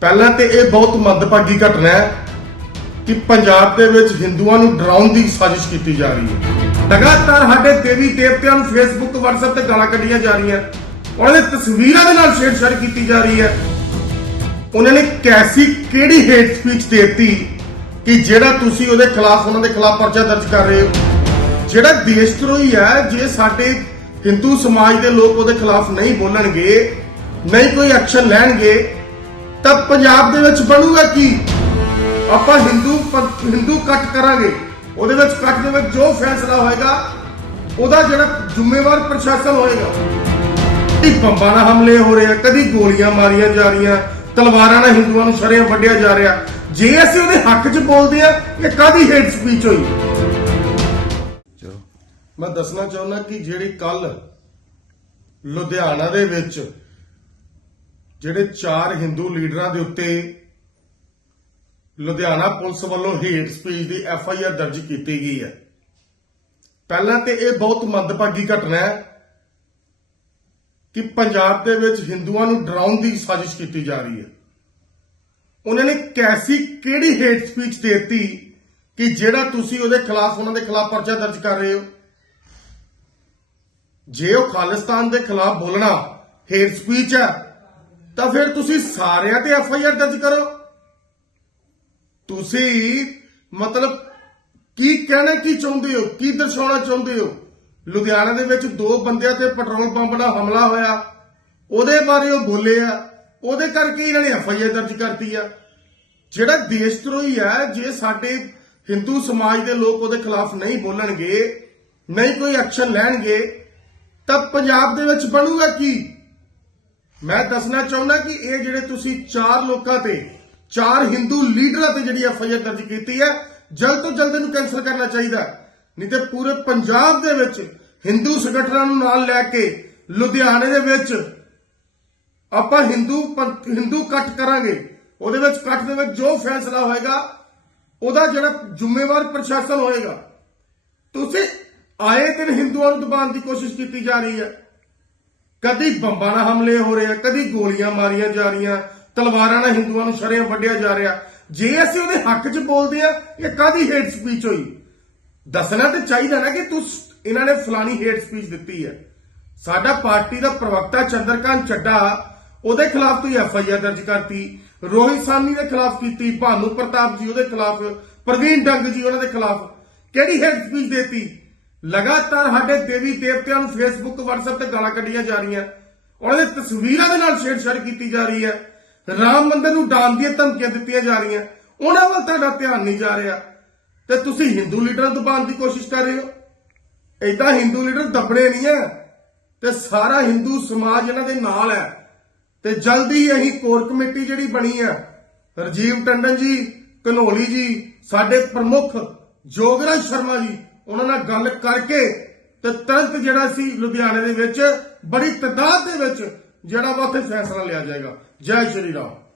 ਪਹਿਲਾਂ ਤੇ ਇਹ ਬਹੁਤ ਮੰਦਭਾਗੀ ਘਟਨਾ ਹੈ ਕਿ ਪੰਜਾਬ ਦੇ ਵਿੱਚ ਹਿੰਦੂਆਂ ਨੂੰ ਡਰਾਉਣ ਦੀ ਸਾਜ਼ਿਸ਼ ਕੀਤੀ ਜਾ ਰਹੀ ਹੈ। ਲਗਾਤਾਰ ਸਾਡੇ ਦੇਵੀ ਦੇਵਤਿਆਂ ਨੂੰ ਫੇਸਬੁੱਕ WhatsApp ਤੇ ਗਾਲਾਂ ਕੱਢੀਆਂ ਜਾ ਰਹੀਆਂ। ਉਹਨਾਂ ਦੇ ਤਸਵੀਰਾਂ ਦੇ ਨਾਲ ਛੇੜਛਾੜ ਕੀਤੀ ਜਾ ਰਹੀ ਹੈ। ਉਹਨਾਂ ਨੇ ਕੈਸੀ, ਕਿਹੜੀ ਹੇਟ ਸਪੀਚ ਦੇਤੀ ਕਿ ਜਿਹੜਾ ਤੁਸੀਂ ਉਹਦੇ ਖਿਲਾਫ, ਉਹਨਾਂ ਦੇ ਖਿਲਾਫ ਪਰਚਾ ਦਰਜ ਕਰ ਰਹੇ ਹੋ? ਜਿਹੜਾ ਦੇਸ਼ ਧਰੋਹੀ ਹੈ, ਜੇ ਸਾਡੇ ਹਿੰਦੂ ਸਮਾਜ ਦੇ ਲੋਕ ਉਹਦੇ ਖਿਲਾਫ ਨਹੀਂ ਬੋਲਣਗੇ, ਨਹੀਂ ਕੋਈ ਐਕਸ਼ਨ ਲੈਣਗੇ ਤਾਂ ਪੰਜਾਬ ਦੇ ਵਿੱਚ ਬਣੂਗਾ ਕੀ? ਆਪਾਂ ਹਿੰਦੂ ਹਿੰਦੂ ਕੱਟ ਕਰਾਂਗੇ। ਉਹਦੇ ਵਿੱਚ ਕੱਟ ਦੇ ਵਿੱਚ ਜੋ ਫੈਸਲਾ ਹੋਏਗਾ, ਉਹਦਾ ਜਿਹੜਾ ਜ਼ਿੰਮੇਵਾਰ ਪ੍ਰਸ਼ਾਸਨ ਹੋਏਗਾ। ਕਦੀ ਬੰਬਾਂ ਨਾਲ ਹਮਲੇ ਹੋ ਰਹੇ ਆ, ਕਦੀ ਗੋਲੀਆਂ ਮਾਰੀਆਂ ਜਾ ਰਹੀਆਂ, ਤਲਵਾਰਾਂ ਨਾਲ ਹਿੰਦੂਆਂ ਨੂੰ ਸ਼ਰੇਆਮ ਵੱਢਿਆ ਜਾ ਰਿਹਾ। ਜੇ ਅਸੀਂ ਉਹਦੇ ਹੱਕ 'ਚ ਬੋਲਦੇ ਆ ਇਹ ਕਾਦੀ ਹੇਟ ਸਪੀਚ ਹੋਈ? ਚਲੋ, ਮੈਂ ਦੱਸਣਾ ਚਾਹੁੰਦਾ ਕਿ ਜਿਹੜੀ ਕੱਲ ਲੁਧਿਆਣਾ ਦੇ ਵਿੱਚ ਜਿਹੜੇ ਚਾਰ ਹਿੰਦੂ ਲੀਡਰਾਂ ਦੇ ਉੱਤੇ ਲੁਧਿਆਣਾ ਪੁਲਿਸ ਵੱਲੋਂ ਹੇਟ ਸਪੀਚ ਦੀ ਐਫ ਆਈ ਆਰ ਦਰਜ ਕੀਤੀ ਗਈ ਹੈ। ਪਹਿਲਾਂ ਤੇ ਇਹ ਬਹੁਤ ਮੰਦਭਾਗੀ ਘਟਨਾ ਹੈ ਕਿ ਪੰਜਾਬ ਦੇ ਵਿੱਚ ਹਿੰਦੂਆਂ ਨੂੰ ਡਰਾਉਣ ਦੀ ਸਾਜ਼ਿਸ਼ ਕੀਤੀ ਜਾ ਰਹੀ ਹੈ। ਉਹਨਾਂ ਨੇ ਕੈਸੀ ਕਿਹੜੀ ਹੇਟ ਸਪੀਚ ਦਿੱਤੀ ਕਿ ਜਿਹੜਾ ਤੁਸੀਂ ਉਹਦੇ ਖਿਲਾਫ, ਉਹਨਾਂ ਦੇ ਖਿਲਾਫ ਪਰਚਾ ਦਰਜ ਕਰ ਰਹੇ ਹੋ? ਜੇ ਉਹ ਖਾਲਿਸਤਾਨ ਦੇ ਖਿਲਾਫ ਬੋਲਣਾ ਹੇਟ ਸਪੀਚ ਹੈ ਤਾਂ ਫਿਰ ਤੁਸੀਂ ਸਾਰਿਆਂ ਤੇ ਐਫ ਆਈ ਆਰ ਦਰਜ ਕਰੋ। ਤੁਸੀਂ ਮਤਲਬ ਕੀ ਕਹਿਣਾ, ਕੀ ਚਾਹੁੰਦੇ ਹੋ, ਕੀ ਦਰਸਾਉਣਾ ਚਾਹੁੰਦੇ ਹੋ? ਲੁਧਿਆਣਾ ਦੇ ਵਿੱਚ ਦੋ ਬੰਦਿਆਂ ਤੇ ਪੈਟਰੋਲ ਪੰਪ ਨਾਲ ਹਮਲਾ ਹੋਇਆ। ਉਹਦੇ ਬਾਰੇ ਉਹ ਬੋਲੇ ਆ। ਉਹਦੇ ਕਰਕੇ ਇਹਨਾਂ ਨੇ ਐਫ ਆਈ ਆਰ ਦਰਜ ਕਰਤੀ ਆ। ਜਿਹੜਾ ਦੇਸ਼ ਧਰੋਹੀ ਹੈ ਜੇ ਸਾਡੇ ਹਿੰਦੂ ਸਮਾਜ ਦੇ ਲੋਕ ਉਹਦੇ ਖਿਲਾਫ ਨਹੀਂ ਬੋਲਣਗੇ, ਨਹੀਂ ਕੋਈ ਐਕਸ਼ਨ ਲੈਣਗੇ, ਤਾਂ ਪੰਜਾਬ ਦੇ ਵਿੱਚ ਬਣੂਗਾ ਕੀ? ਮੈਂ ਦੱਸਣਾ ਚਾਹੁੰਦਾ ਕਿ ਇਹ ਜਿਹੜੇ ਤੁਸੀਂ ਚਾਰ ਲੋਕਾਂ ਤੇ, ਚਾਰ ਹਿੰਦੂ ਲੀਡਰਾਂ ਤੇ ਜਿਹੜੀ ਐਫ ਆਈ ਆਰ ਦਰਜ ਕੀਤੀ ਹੈ, ਜਲਦ ਤੋਂ ਜਲਦ ਇਹਨੂੰ ਕੈਂਸਲ ਕਰਨਾ ਚਾਹੀਦਾ ਨਹੀਂ ਤੇ ਪੂਰੇ ਪੰਜਾਬ ਦੇ ਵਿੱਚ ਹਿੰਦੂ ਸੰਗਠਨਾਂ ਨੂੰ ਨਾਲ ਲੈ ਕੇ ਲੁਧਿਆਣੇ ਦੇ ਵਿੱਚ ਆਪਾਂ ਹਿੰਦੂ ਪ- ਹਿੰਦੂ ਕੱਟ ਕਰਾਂਗੇ। ਉਹਦੇ ਵਿੱਚ ਕੱਟ ਦੇ ਵਿੱਚ ਜੋ ਫੈਸਲਾ ਹੋਏਗਾ, ਉਹਦਾ ਜਿਹੜਾ ਜ਼ਿੰਮੇਵਾਰ ਪ੍ਰਸ਼ਾਸਨ ਹੋਏਗਾ। ਤੁਸੀਂ ਆਏ ਦਿਨ ਹਿੰਦੂਆਂ ਨੂੰ ਦਬਾਉਣ ਦੀ ਕੋਸ਼ਿਸ਼ ਕੀਤੀ ਜਾ ਰਹੀ ਹੈ। ਕਦੀ ਬੰਬਾਂ ਨਾਲ ਹਮਲੇ ਹੋ ਰਹੇ ਆ, ਕਦੀ ਗੋਲੀਆਂ ਮਾਰੀਆਂ ਜਾ ਰਹੀਆਂ, ਤਲਵਾਰਾਂ ਨਾਲ ਹਿੰਦੂਆਂ ਨੂੰ ਸ਼ਰੇ ਵੱਢਿਆ ਜਾ ਰਿਹਾ। ਜੇ ਅਸੀਂ ਉਹਦੇ ਹੱਕ 'ਚ ਬੋਲਦੇ ਆ ਇਹ ਕਾਦੀ ਹੇਟ ਸਪੀਚ ਹੋਈ, ਦੱਸਣਾ ਤੇ ਚਾਹੀਦਾ ਨਾ ਕਿ ਤੂੰ ਇਹਨਾਂ ਨੇ ਫਲਾਨੀ ਹੇਟ ਸਪੀਚ ਦਿੱਤੀ ਹੈ ਸਾਡਾ ਪਾਰਟੀ ਦਾ ਪ੍ਰਵਕਤਾ ਚੰਦਰਕਾਂਤ ਚੱਡਾ, ਉਹਦੇ ਖਿਲਾਫ ਤੁਸੀਂ ਐਫ ਆਈ ਆਰ ਦਰਜ ਕਰਤੀ, ਰੋਹਿਤ ਸਾਨੀ ਦੇ ਖਿਲਾਫ ਕੀਤੀ, ਭਾਨੂ ਪ੍ਰਤਾਪ ਜੀ ਉਹਦੇ ਖਿਲਾਫ, ਪ੍ਰਵੀਨ ਡੰਗ ਜੀ ਉਹਨਾਂ ਦੇ ਖਿਲਾਫ, ਕਿਹੜੀ ਹੇਟ ਸਪੀਚ ਦੇਤੀ? ਲਗਾਤਾਰ ਸਾਡੇ ਦੇਵੀ ਦੇਵਤਿਆਂ ਨੂੰ ਫੇਸਬੁੱਕ WhatsApp ਤੇ ਗਾਲਾਂ ਕੱਢੀਆਂ ਜਾ ਰਹੀਆਂ। ਉਹਨਾਂ ਦੇ ਤਸਵੀਰਾਂ ਦੇ ਨਾਲ ਛੇੜਛਾੜ ਕੀਤੀ ਜਾ ਰਹੀ ਹੈ। ਰਾਮ ਮੰਦਰ ਨੂੰ ਡਾਣ ਦੀਆਂ ਧਮਕੀਆਂ ਦਿੱਤੀਆਂ ਜਾ ਰਹੀਆਂ। ਉਹਨਾਂ ਵੱਲ ਤੁਹਾਡਾ ਧਿਆਨ ਨਹੀਂ ਜਾ ਰਿਹਾ। ਤੇ ਤੁਸੀਂ ਹਿੰਦੂ ਲੀਡਰਾਂ ਦਬਾਉਣ ਦੀ ਕੋਸ਼ਿਸ਼ ਕਰ ਰਹੇ ਹੋ। ਏਦਾਂ ਹਿੰਦੂ ਲੀਡਰ ਦੱਬਣੇ ਨਹੀਂ ਹੈ। ਤੇ ਸਾਰਾ ਹਿੰਦੂ ਸਮਾਜ ਇਹਨਾਂ ਦੇ ਨਾਲ ਹੈ। ਤੇ ਜਲਦੀ ਹੀ ਅਸੀਂ ਕੋਰ ਕਮੇਟੀ ਜਿਹੜੀ ਬਣੀ ਹੈ, ਰਜੀਵ ਟੰਡਨ ਜੀ ਕਨੋਲੀ ਜੀ, ਸਾਡੇ ਪ੍ਰਮੁੱਖ ਜੋਗਰਾਜ ਸ਼ਰਮਾ ਜੀ ਉਹਨਾਂ ਨਾਲ ਗੱਲ ਕਰਕੇ ਤੇ ਤੁਰੰਤ ਜਿਹੜਾ ਸੀ ਲੁਧਿਆਣੇ ਦੇ ਵਿੱਚ ਬੜੀ ਤਦਾਦ ਦੇ ਵਿੱਚ ਜਿਹੜਾ ਵਾ ਉੱਥੇ ਫੈਸਲਾ ਲਿਆ ਜਾਏਗਾ। ਜੈ ਸ਼੍ਰੀ ਰਾਮ।